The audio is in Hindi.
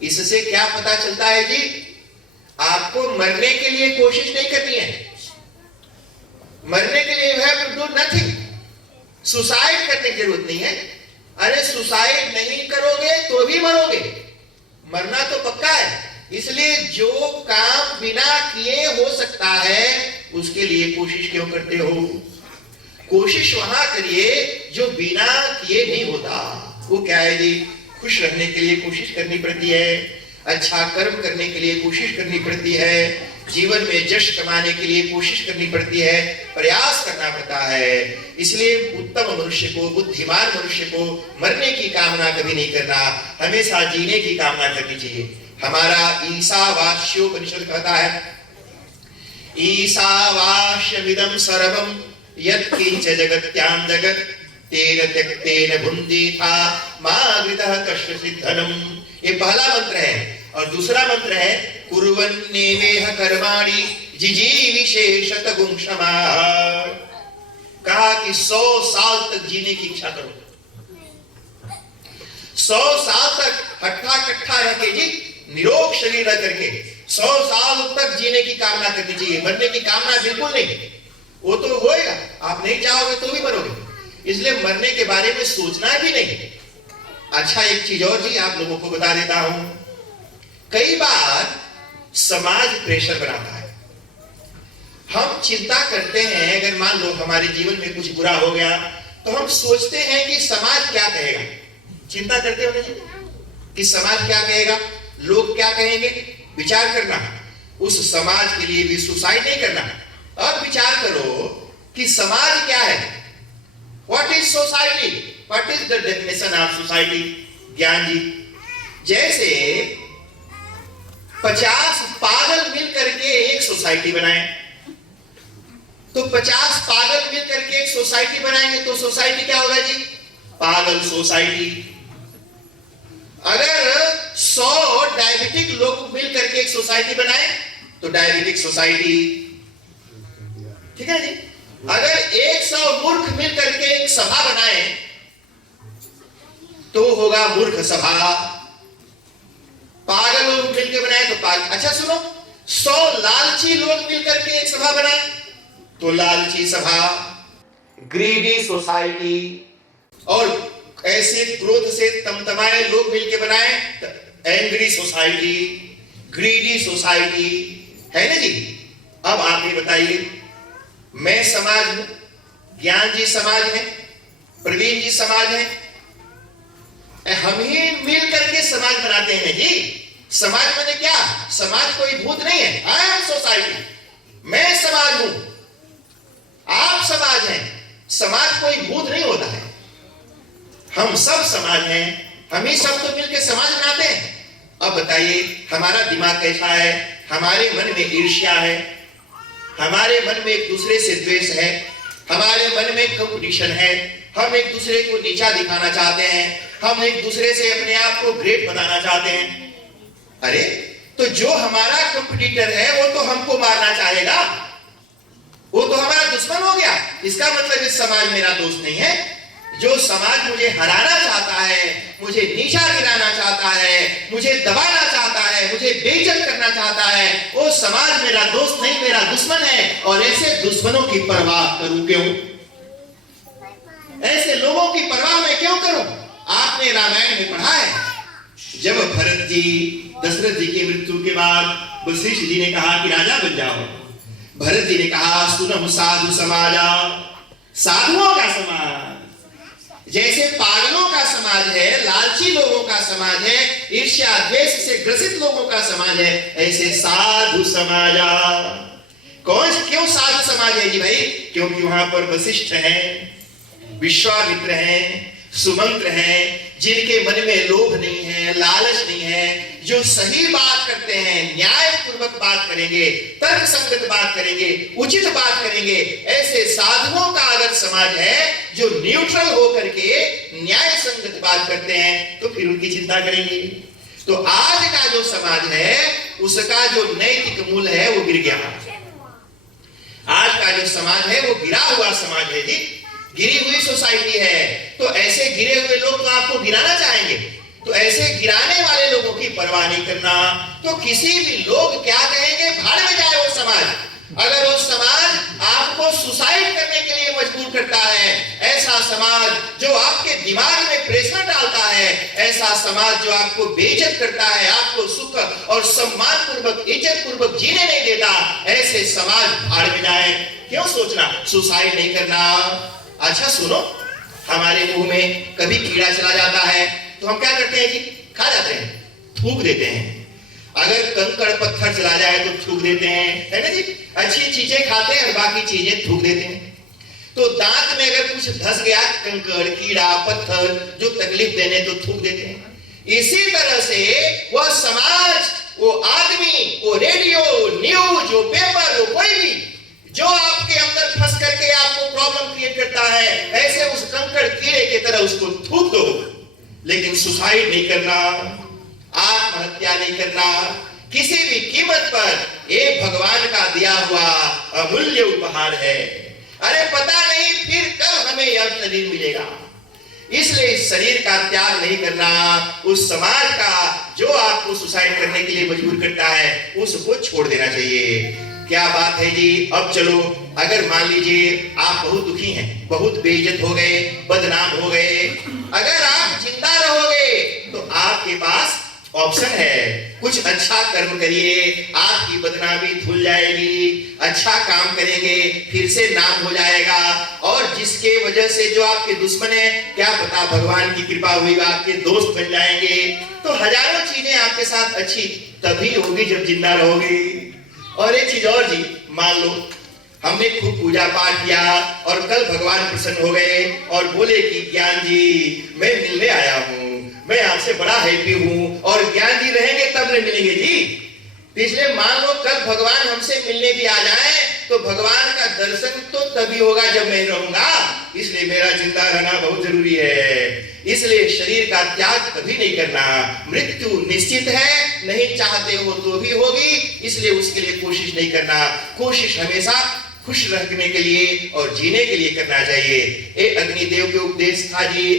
इससे क्या पता चलता है जी? आपको मरने के लिए कोशिश नहीं करनी है। मरने के लिए you have to do nothing. Suicide करने की जरूरत नहीं है। अरे सुसाइड नहीं करोगे तो भी मरोगे, मरना तो पक्का है। इसलिए जो काम बिना किए हो सकता है उसके लिए कोशिश क्यों करते हो? कोशिश वहां करिए जो बिना किए नहीं होता। वो क्या है जी? खुश रहने के लिए कोशिश करनी पड़ती है, अच्छा कर्म करने के लिए कोशिश करनी पड़ती है, जीवन में यश कमाने के लिए कोशिश करनी पड़ती है, प्रयास करना पड़ता है। इसलिए उत्तम मनुष्य को, बुद्धिमान मनुष्य को मरने की कामना कभी नहीं करना, हमेशा जीने की कामना करनी चाहिए। हमारा ईशावास्योपनिषद कहता है, ईशावास्यमिदं सर्वं यत्किंच जगत्यां जगत् तेन त्यक्तेन भुंजीथा मा गृतः कश्चित् धनम्। ये पहला मंत्र है। और दूसरा मंत्र है, कुर्वन्नेवेह कर्माणि जिजीविषेशत गुंक्षमा। कहा कि 100 साल तक जीने की इच्छा करो। 100 साल तक हट्ठा कट्ठा रह के जी, निरोग शरीर रह करके 100 साल तक जीने की कामना करनी चाहिए। मरने की कामना बिल्कुल नहीं। वो तो होएगा, आप नहीं चाहोगे तो भी मरोगे। इसलिए मरने के बारे में सोचना भी नहीं। अच्छा, एक चीज और जी आप लोगों को बता देता हूं। कई बार समाज प्रेशर बनाता है। हम चिंता करते हैं, अगर मान लो हमारे जीवन में कुछ बुरा हो गया तो हम सोचते हैं कि समाज क्या कहेगा। चिंता करते हो नहीं कि समाज क्या कहेगा, लोग क्या कहेंगे। विचार करना, उस समाज के लिए भी सुसाइड नहीं करना। अब विचार करो कि समाज क्या है। What is society? What is the definition of society? ज्ञान जी, जैसे 50 पागल मिल करके एक सोसाइटी बनाए, तो 50 पागल मिल करके एक सोसाइटी बनाएंगे तो सोसाइटी क्या होगा जी? पागल सोसाइटी। अगर 100 डायबिटिक लोग मिल करके एक सोसाइटी बनाए तो डायबिटिक सोसाइटी। ठीक है जी। अगर 100 मूर्ख मिल करके एक सभा बनाए तो होगा मूर्ख सभा। पागल लोग मिलकर बनाए तो पागल। अच्छा सुनो, 100 लालची लोग मिलकर के एक सभा बनाए तो लालची सभा, ग्रीडी सोसाइटी। और ऐसे क्रोध से तमतमाए लोग मिलकर बनाए तो एंग्री सोसाइटी, ग्रीडी सोसाइटी। है ना जी? अब आप ये बताइए, मैं समाज हूं, ज्ञान जी समाज है, प्रवीण जी समाज है, हम ही मिल करके समाज बनाते हैं जी। समाज माने क्या? समाज कोई भूत नहीं है। I am society. मैं समाज हूं, आप समाज हैं। समाज कोई भूत नहीं होता है। हम सब समाज हैं, हम ही सब तो मिलकर समाज बनाते हैं। अब बताइए हमारा दिमाग कैसा है? हमारे मन में ईर्ष्या है, हमारे मन में एक दूसरे से द्वेष है, हमारे मन में कंपटीशन है, हम एक दूसरे को नीचा दिखाना चाहते हैं, हम एक दूसरे से अपने आप को ग्रेट बनाना चाहते हैं। अरे तो जो हमारा कंपटीटर है वो तो हमको मारना चाहेगा, वो तो हमारा दुश्मन हो गया। इसका मतलब इस समाज मेरा दोस्त नहीं है। जो समाज मुझे हराना चाहता है, मुझे नीचा गिराना चाहता है, मुझे दबाना चाहता है, मुझे बेइज्जत करना चाहता है, वो समाज मेरा दोस्त नहीं, मेरा दुश्मन है। और ऐसे दुश्मनों की परवाह करूं क्यों? ऐसे लोगों की परवाह मैं क्यों करूं? आपने रामायण में पढ़ा है, जब भरत जी दशरथ जी की मृत्यु के बाद वशिष्ठ जी ने कहा कि राजा बन जाओ, भरत जी ने कहा सुनम साधु समाजा, साधुओं का समाज। जैसे पागलों का समाज है, लालची लोगों का समाज है, ईर्ष्या द्वेष से ग्रसित लोगों का समाज है, ऐसे साधु समाजा। कौन क्यों साधु समाज है जी भाई? क्योंकि वहां पर वशिष्ठ हैं, विश्वामित्र हैं, सुमंत्र हैं, जिनके मन में लोभ नहीं है, लालच नहीं है, जो सही बात करते हैं, न्याय पूर्वक बात करेंगे, तर्क संगत बात करेंगे, उचित बात करेंगे। ऐसे साधुओं का अगर समाज है जो न्यूट्रल होकर के न्याय संगत बात करते हैं, तो फिर उनकी चिंता करेंगे। तो आज का जो समाज है उसका जो नैतिक मूल है वो गिर गया। आज का जो समाज है वो गिरा हुआ समाज है जी, गिरी हुई सोसाइटी है। तो ऐसे गिरे हुए लोग तो आपको गिराना चाहेंगे, तो ऐसे गिराने वाले लोगों की परवाह परवाह नहीं करना। तो किसी भी लोग क्या कहेंगे, भाड़ में जाए वो समाज। अगर वो समाज आपको सुसाइड करने के लिए मजबूर करता है, ऐसा समाज जो आपके दिमाग में प्रेशर डालता है, ऐसा समाज जो आपको बेइज्जत करता है, आपको सुख और सम्मान पूर्वक इज्जत पूर्वक जीने नहीं देता, ऐसे समाज भाड़ में जाए। क्यों सोचना सुसाइड नहीं करना। अच्छा सुनो, हमारे मुंह में कभी कीड़ा चला जाता है तो हम क्या करते हैं जी, खा जाते हैं, थूक देते हैं। अगर कंकड़ पत्थर चला जाए तो थूक देते हैं, है ना जी। अच्छी चीजें खाते हैं और बाकी चीजें थूक देते हैं। तो दांत में अगर कुछ धस गया, कंकड़ कीड़ा पत्थर जो तकलीफ देने, तो थूक देते हैं। इसी तरह से वह समाज, वो आदमी, वो रेडियो, न्यूज, वो पेपर, वो कोई भी जो आपके अंदर फंस करके आपको प्रॉब्लम क्रिएट करता है, ऐसे उस कंकड़ कीड़े की तरह उसको थूक दो। लेकिन सुसाइड नहीं करना, आत्महत्या नहीं करना, किसी भी कीमत पर। ये भगवान का दिया हुआ अमूल्य उपहार है। अरे पता नहीं फिर कब हमें यह शरीर मिलेगा, इसलिए इस शरीर का त्याग नहीं करना। उस समाज का जो आपको सुसाइड करने के लिए मजबूर करता है, उसको छोड़ देना चाहिए। क्या बात है जी। अब चलो, अगर मान लीजिए आप बहुत दुखी हैं, बहुत बेइज्जत हो गए, बदनाम हो गए, अगर आप जिंदा रहोगे तो आपके पास ऑप्शन है, कुछ अच्छा कर्म करिए, आपकी बदनामी धुल जाएगी, अच्छा काम करेंगे, फिर से नाम हो जाएगा। और जिसके वजह से जो आपके दुश्मन है, क्या पता भगवान की कृपा हुई आपके दोस्त बन जाएंगे। तो हजारों चीजें आपके साथ अच्छी तभी होगी जब जिंदा रहोगे। और एक चीज और जी, मान लो हमने खूब पूजा पाठ किया और कल भगवान प्रसन्न हो गए और बोले कि ज्ञान जी मैं मिलने आया हूँ, मैं आपसे बड़ा हैप्पी हूँ, और ज्ञान जी रहेंगे तब नहीं मिलेंगे जी। इसलिए मान लो कल भगवान हमसे मिलने भी आ जाए तो भगवान का दर्शन तो तभी होगा जब मैं रहूंगा। इसलिए मेरा जिंदा रहना बहुत जरूरी है। इसलिए शरीर का त्याग कभी नहीं करना। मृत्यु निश्चित है, नहीं चाहते हो तो भी होगी, इसलिए उसके लिए कोशिश नहीं करना। कोशिश हमेशा खुश रखने के लिए और जीने के लिए करना चाहिए। ये अग्निदेव के उपदेश था जी।